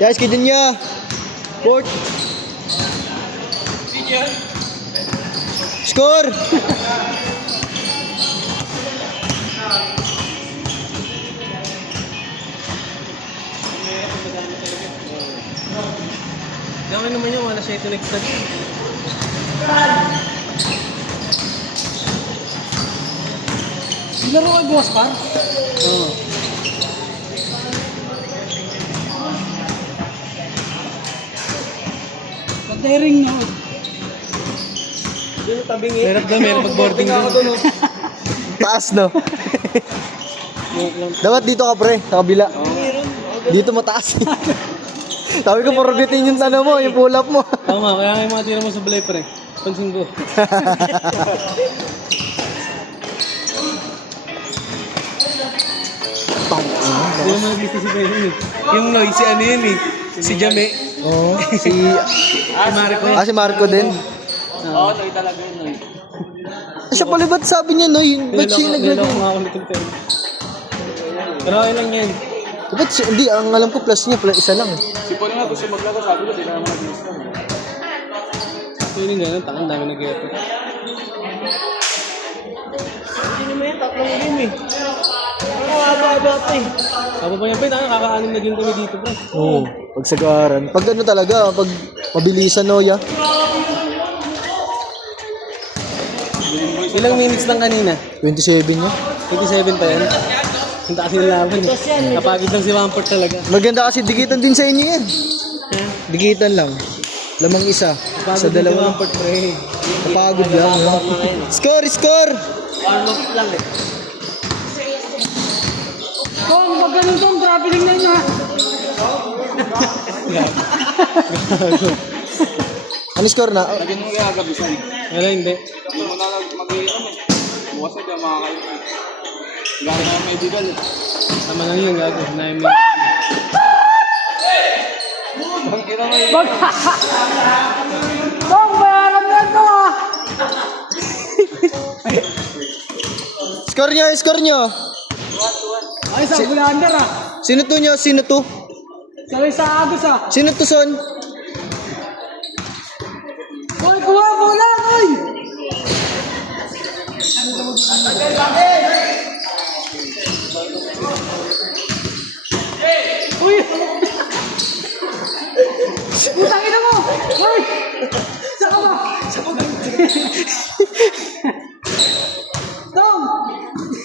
Guys, kidin niya. Court. Score! Gawin naman yun, wala siya ito next time. Laro ay buwas pa? Oo. Pag-daring no. Meron daw, meron pag-boarding doon. Taas, no? Dapat dito ka, pre. Sa kabila. Dito mataas. Sabi ko, porbitin yung tanong mo, yung pull up mo. Tama, kaya nga yung mga tira mo sa balay pre. Pansin ko. Hindi mo nag-lista si Pedro eh. Yung noise, si ano yun eh. Si Jame. Oo. Si Marco. si Marco din. Oo, noise talaga yun noise. Siya pala ba't sabi niya, no? Ba't siya Niloko nagagawin? nga ako nito pero. Pero okay lang yan. Ba't siya, hindi, ang alam ko plus niya, plus isa lang. Si Paul nga gusto maglaro, sabi ko, di na naman nag-lista. So yun yung gano'n, tangan dami nag-eto. Hindi naman yan, tatlong game eh. Ano, aba-aba eh. Sabi pa yan, pre, nakakaanim na game kami dito, pre. Oo. Pagsagaran. Pag ano talaga, pag mabilisan, no, ya. Ilang minutes lang kanina? 27 niya. 27 pa yan. Ang taas yung laban eh. Napagod lang si Wampert talaga. Maganda kasi dikitan din sa inyo yan. Dikitan lang. Lamang isa. Sa Napagod lang si dalawa. Wampert, pre. Napagod lang. No? Score! Score! Warm-up lang eh. Kung pag ganun tong traveling na yun ha. Ano score na? Lagyan mo kaya gabisan. Wala, hindi. Hindi mo na mag-iinom eh. Bukas na dyan makakain. Gano'n na may bigal eh. Tama lang yun, gago. 9 minutes. Ang ina may Kung bayaran mo ito ha. Score niyo! Score niyo! Ay, sa Bulander ha. Sino to niyo? Sino to? Sabay sa Agos ha. Sino to, Son? Uy, kuha bola, uy! Uy! Putang ina mo! Uy! Saka ba? Tom!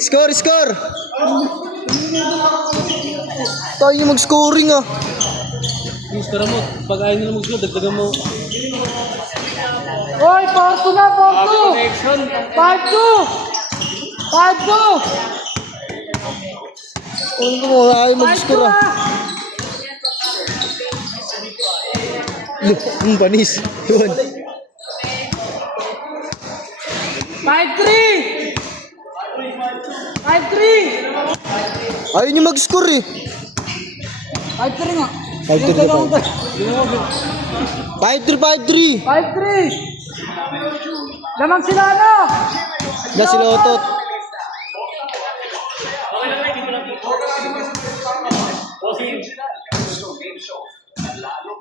Score! Score! Tayo niyo mag-scoring ah. Yung score mo, pag ayaw nila mag-score, dagdagan mo. Uy, 4-2 na, 4-2! 5-2! 5-2! Ano mo? Tayo 5-2 mag-score ah. ha! Panis. Yun. 5-3! 5-3! Ayaw niyo mag-score eh. 5-3 nga. 5-3 na pa. 5-3, 5-3. 5-3! Lamang sila ano? Na sila Otot.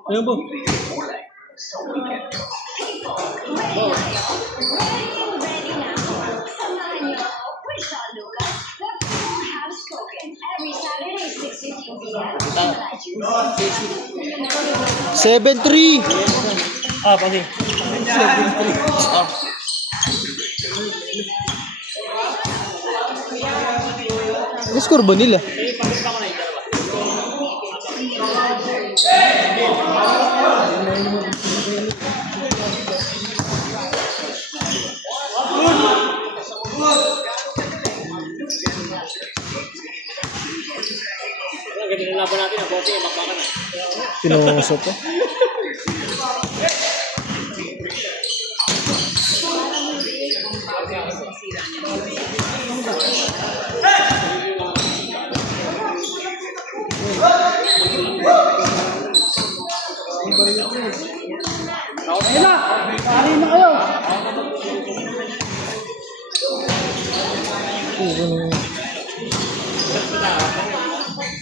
Ayun po. Seven, 3. Ah, pagi. Ano score ba nila? Pinusok ko. Ayun na! Pari na kayo!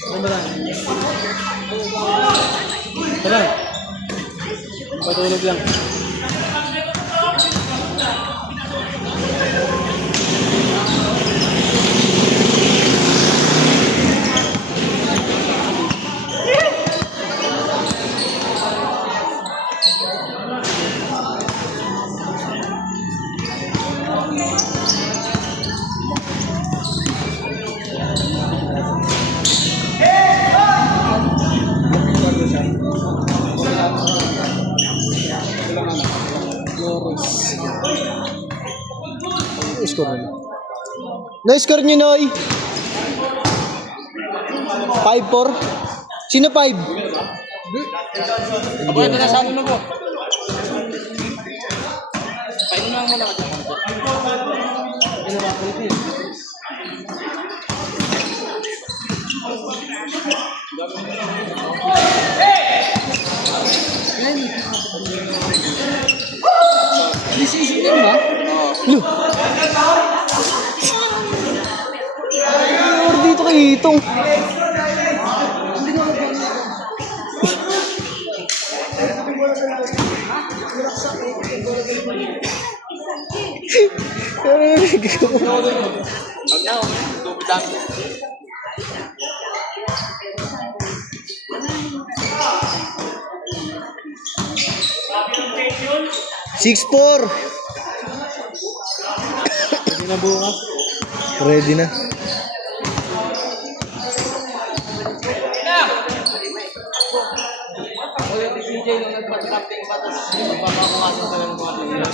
Ano ba lang? Tara. Patulog lang. Score nyo. Na-score nyo, Noy. 5-4. Sino 5? Aba, ito na sa ano na po. Paano na muna ka dyan? Decision din ba? Lu. Or dito kay Itong. Pag na, tubig lang. 6-4. Pwede na bukas. Ready na.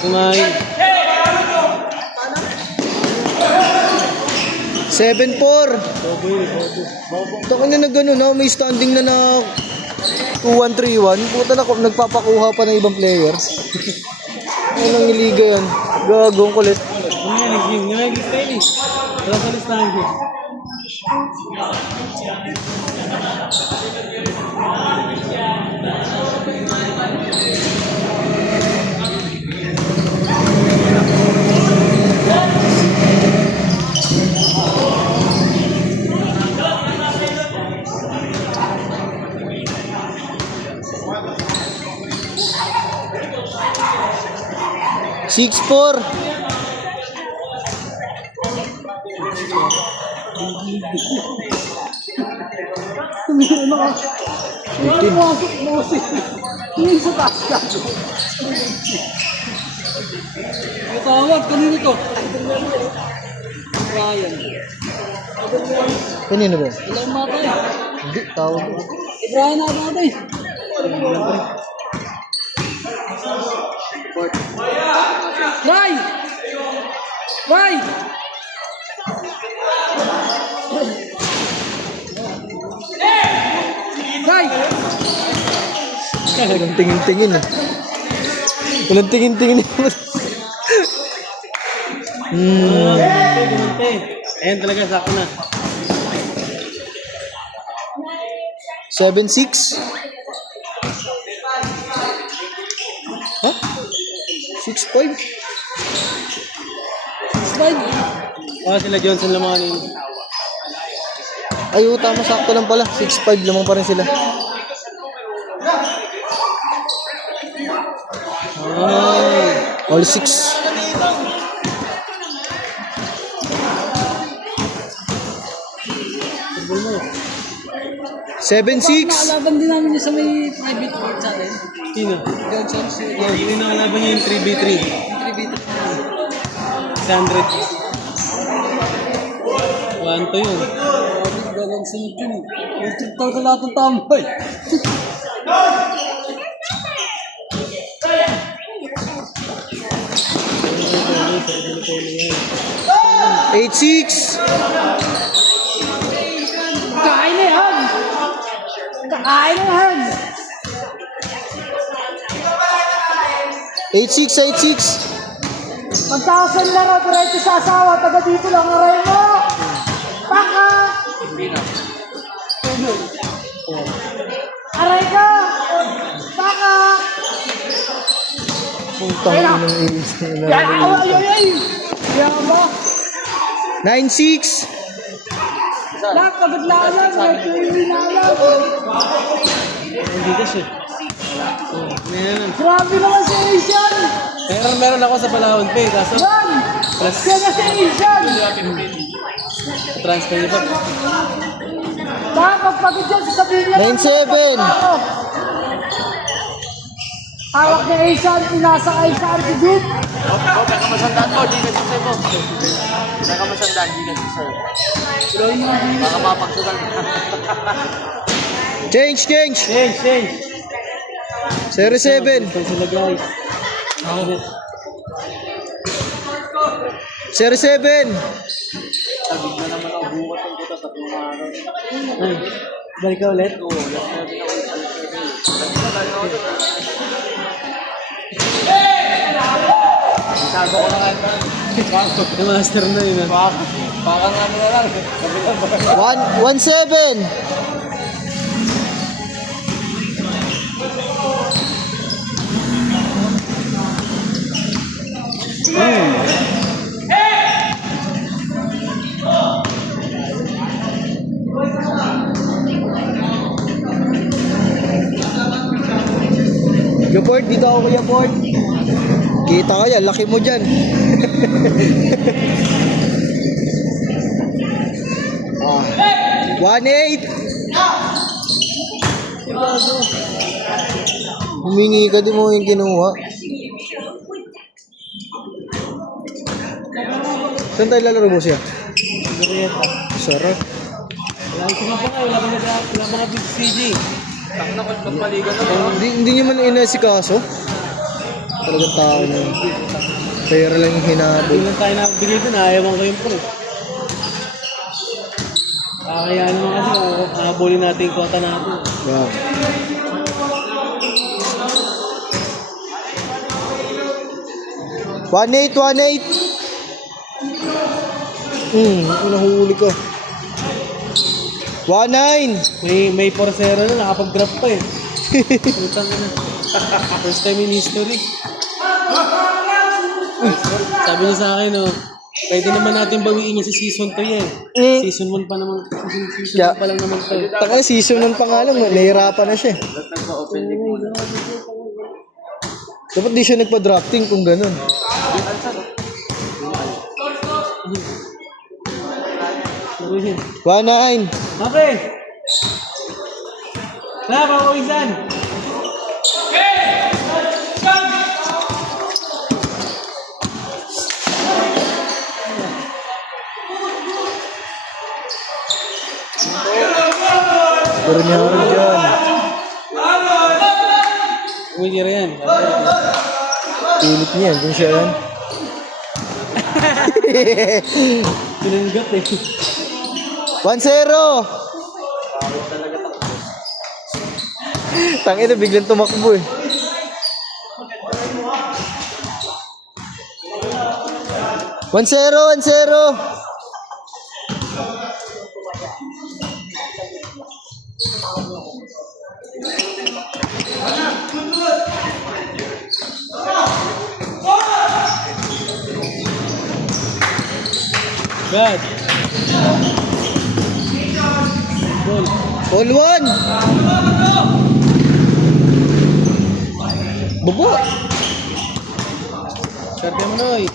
Kumain. 7-4. Taka na nag-ano na, may standing na 2-1-3-1. Puta na, nagpapakuha pa ng ibang players. Ano nang iliga yan? Gagong kulit. Ano yan, nag-game. Nag-lista yun eh. Wala sa listahan ko. Six, 4. Tawag, kanino to? Ryan. Kanino ba? Ilang mata eh. Hindi, tawag ko. Brian na mata eh. Ray! Ray! Ray! Walang tingin-tingin eh. Walang tingin-tingin eh. Gumunti. Ayan talaga, sakto na. 7-6. Huh? 6-5? Slide! Sila Johnson Lamanin. Ay, tama, sakto lang pala. 6-5, lamang pa rin sila. All 6. Seven, 6. Nakalaban din namin yung sa may private court sa atin. Sino? Johnson si Hindi nakalaban niya yung 3v3. 3v3. 100. Wanto yun. Galang sunod yun eh. YouTube talaga lahat ng tambay. Eight, 6. Kain na yan! Kain na yan! 8-6, 8-6. Pagtasan laro, diretso sa asawa, taga dito lang aray mo! Baka! Aray ka! Baka! Putang ina ng Yan! Ay! Yan ba? 9-6. Lahat pagod na alam. Hindi na alam. Hindi kasi. Meron. Grabe naman si Asian. Meron ako sa Palawan Pay, kaso Yan. plus Yan na si Asian. transfer niya pa. Lahat pagpagod yan, sasabihin niya. 9-7. Hawak ni Asian, inasa kay sa RT Group. Baka masandaan mo, di ka sisay mo. Baka masandaan, di ka sisay. Baka mapagsudan. Change. Change. 0-7. Saan sila guys? 0-7. Tabig na naman ako bukas ang kita, 3 araw. Ay, balik ka ulit? Oo, last na din ako. Sabi ko na nga. Yung master na yun. Baka nga na lang. 1-7. Port, dito ako Kuya Port. Kita ka yan, laki mo dyan. Ah. 1-8. Humingi ka, di mo yung kinuha. Saan tayo lalaro mo siya? Marieta. Sarap. Wala ko pa nga, wala mga big CG. Takot na kung magpaligan na. Hindi nyo man inasikaso. Talagang tao na yun. Pera lang yung hinabol. Hindi lang tayo nakabigay doon, ayawan ko yung pro. Kaya naman kasi, habulin natin yung kota natin. Yeah. One eight. Nahuli ko. 1-9. May 4-0 na, nakapag-drop pa eh. Putang ina. First time in history. Sabi niya sa akin, oh, pwede naman natin bawiin yung si season 2 yan. Season 1 pa naman. Season 1 pa lang naman to. Taka season 1 pa nga lang, nahihirapan na siya. Dapat di siya nagpa-drafting kung ganun. Sabihin. 1-9. Okay. Na, papawisan. Pero niya rin dyan. Uwi yan. Pilit niya yan, kung siya yan. Pinanggat eh. 1-0. Tangina, biglang tumakbo eh. One zero. God. Ball. All one. Bubo. Swerte mo, Noy.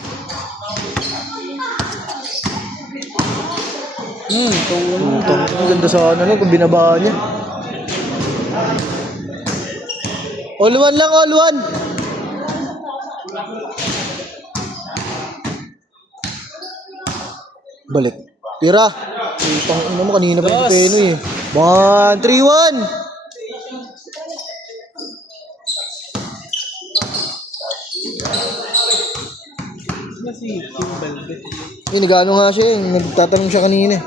Ang ganda sa ano, kung binabaan niya. All one lang, all one. Balik. Tira. Pang ina mo, kanina pa yung peno eh. 1-3-1. Si Balde. Nag-ano nga siya eh. Nagtatanong siya kanina eh.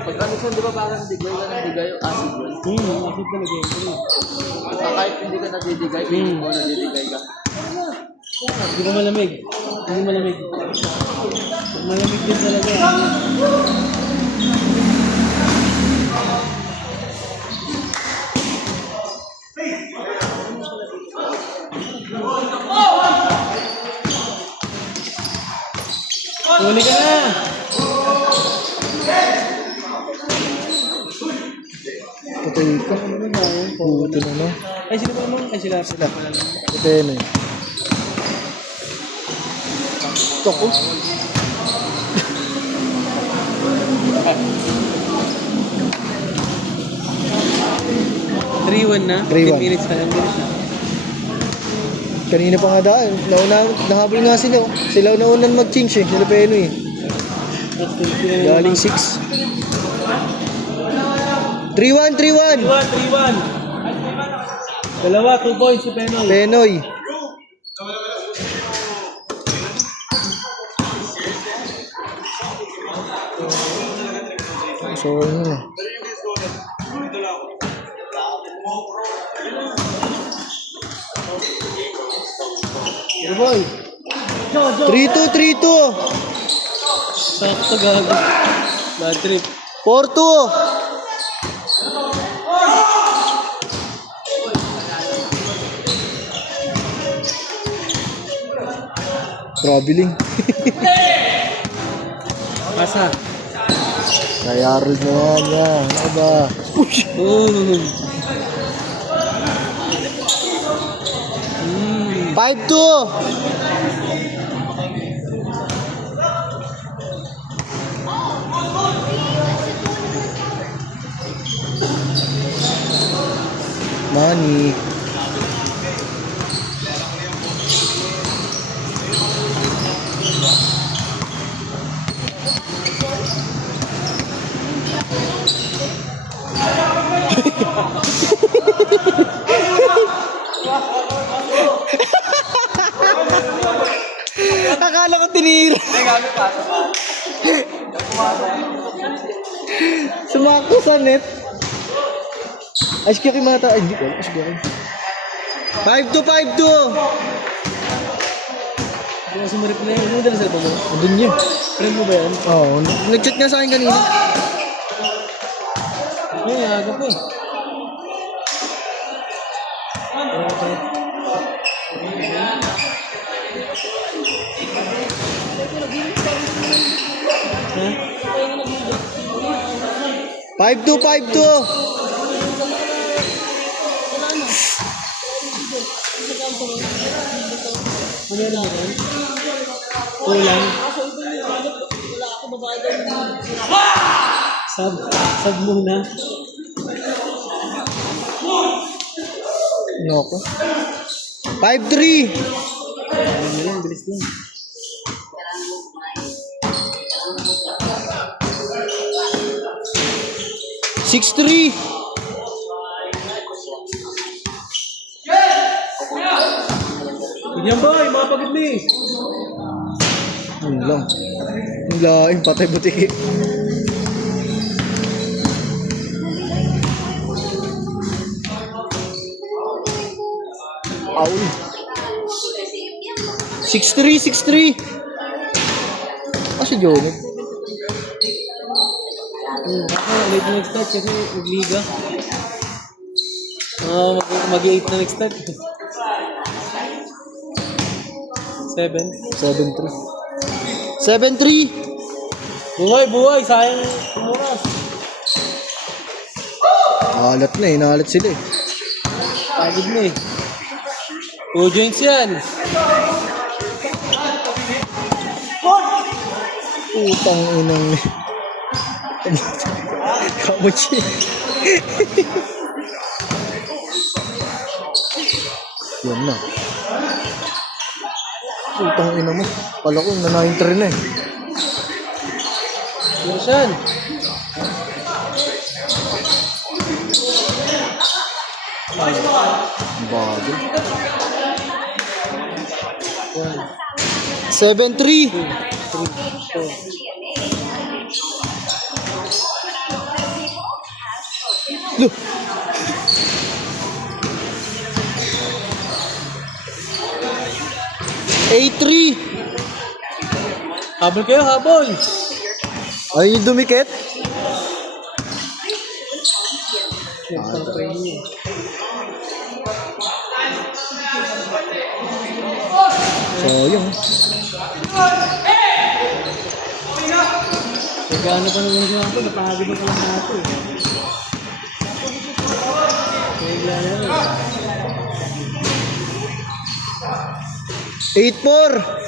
Pag ano siya, di ba parang digay ka ng digay yung acid yun? Acid na nag-entry. Kahit hindi ka nadidigay, hindi mo nadidigay ka. Hindi ko malamig. Hindi malamig. Malamig din talaga. Huli ka na! Patay ka. Puto na no. Ay, sino ba naman? Ay, sila. Patay na eh. Toko. 3-1 na? 3-1. 10 minutes na lang. Bilis na. Kanina pa nga daan. Nahabol nga sila. Sila naunan mag-change eh. Sila Penoy eh. Galing 6. 3-1, 3-1. 3-1. Dalawa, 2 points si Penoy. Penoy. So, ano na. Ano boy? 3-2, 3-2. Sakto gago. Bad trip. 4-2. Traveling. Pasa. Kay Harold na yan. Ano ba? Boom. 5-2. Money. Akala ko tinira. Sumakto sa net. Ay, sige kayo mata. Ay, hindi ko. Ay, sige kayo. 5-2, 5-2. Hindi mo sumarip-play. Ano mo dala sa mo? Andun yun. Friend mo ba yan? Oo. Nag-chat nga sa akin kanina. Ay, agap eh. Okay. 5-2, 5-2. Kulang. Sub muna. Ano ako? 5-3. Ano lang, bilis lang. 6-3. Ganyan boy, mga pagitli. Yun lang. Yung laing patay butiki. Aul. 6-3, 6-3. Ah, si Jonah. Ako, late na nag-start kasi nagliga. Mag-8 na nag-start. 7. 7-3. 7-3. Buhay, sayang oras. Halat na eh, nahalat sila eh. Pagod na eh. 2 joints yan. Putang inang. Kamuchi. Yan na. Putang ina mo. Pala ko, na-9-3 na eh. Yan siyan. Bago. 7-3. 8-3. Habol kayo, habol. Ay, yung dumikit. So, yun. Gano pa naman siya ako, napagod na pala nato eh. Kaya yan. 8-4.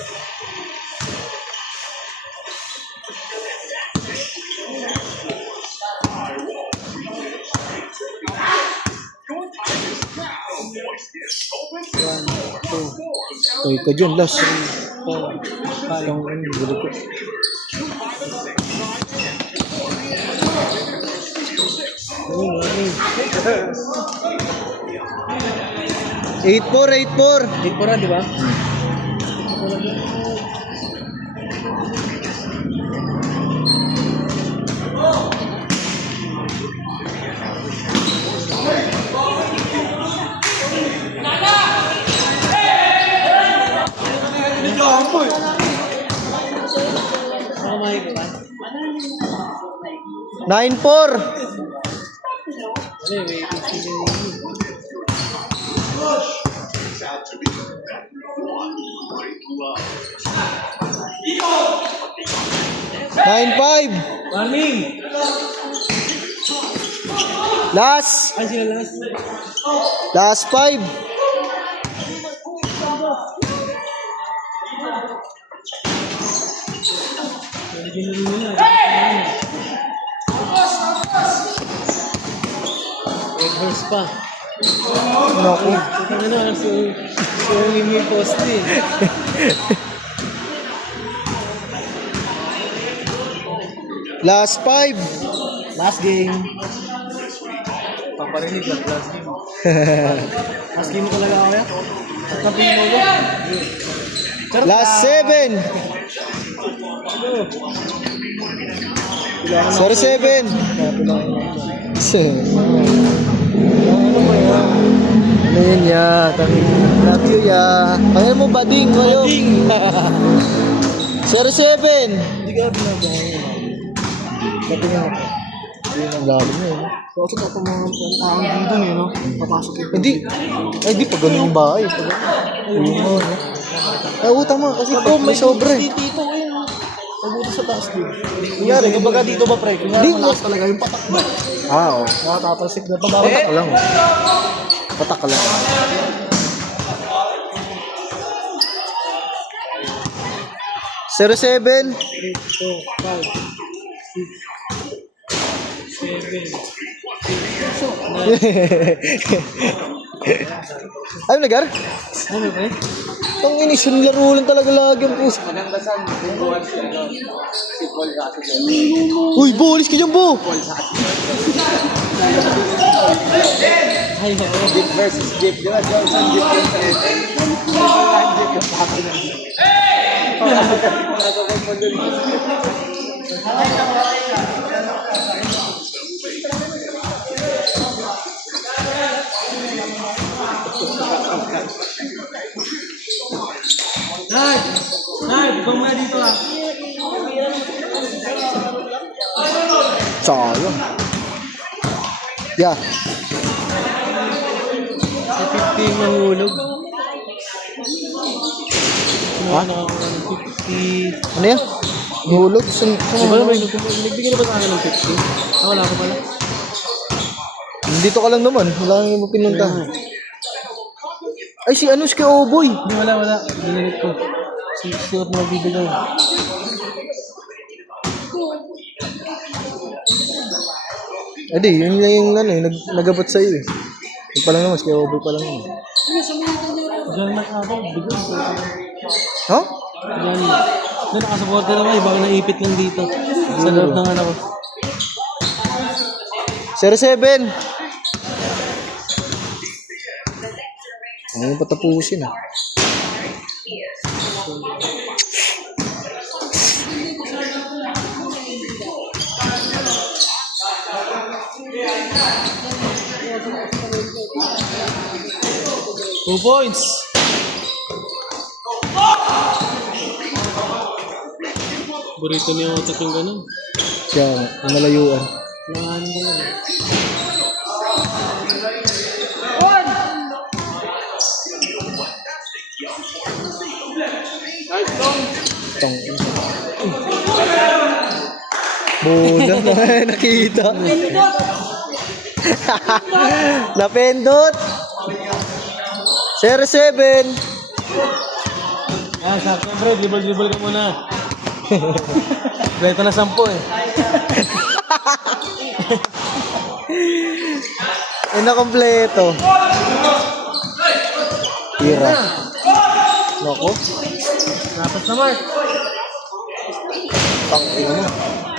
Uy, ka dyan, last. Parang ano, gulo ko. Ayun, ayun. 8-4, 8-4. Hit po rin, di ba? 9-4. Ano may 9-5. Warning! Last. Ay, sila last. Last 5. Red horse pa. Naku. Ano, so may post eh. Last 5. Last game. Paparinig lang, last game. Last game talaga ako yan. Kapin mo ba? Last 7. 07. Ano yun ya? Love you ya. Kaya mo bading kayo. 07. Hindi ka pinagawa. Patingin ako. Yun ang lalim mo eh. Kasi ito mga ang dito eh, no? Papasok yung Hindi. Ay, di pa ganun yung bahay. Pa ganun. Ayun mo. Ay, utang mo. Kasi pag may sobre. dito eh, no? Mabuti sa taas din. Kunyari, kumbaga dito ba pre? Kunyari, Di. malakas talaga yung patak ba? Oo. Nakatatalsik na pag Patak ka lang. Patak ka lang. Zero 7. 3, 4, 5, 6, 7. Ano nagar? Ano ba eh? Ang inis yung laro lang talaga lagi ang puso. Maganda saan, buwan si Paul kasi Uy, bolis ka dyan, Bo! Ay, oo. Jeep versus Jeep, di ba? Johnson, Jeep yung sa SM. Jeep yung pati na. Nard! Nard, ikaw muna dito ah. Sayang. Yeah. Sa 50 mahulog. Ha? Nakakuha ng 50. Ano yan? Hulog? Diba naman, nagbigay na ba sa akin ng 50? Ah, wala ko pala. Dito ka lang naman. Wala kang mo pinunta. Ay, si ano, si Oboy. Hindi, wala. Dinilit ko. Suot na magbibigay. Adi, yun lang yung ano, nagabot sa'yo eh. Yung pa lang naman, si Oboy pa lang naman. Diyan na ako, bigay. Ha? Diyan. Doon nakasuporte naman, ibang naipit lang dito. Sa loob ng ano ko. 07. Ano patapusin ah. Two points! Burrito niya utot yung ganun. Siya, yung malayuan. Nanganin ko yun. Tong. Bola na. Nakita. Napindot. 07. Ah, sakto pre, dribble ka muna. Kompleto na 10 eh. Na kompleto. Tira. Loko. Dapat sa mark. Tangina mo.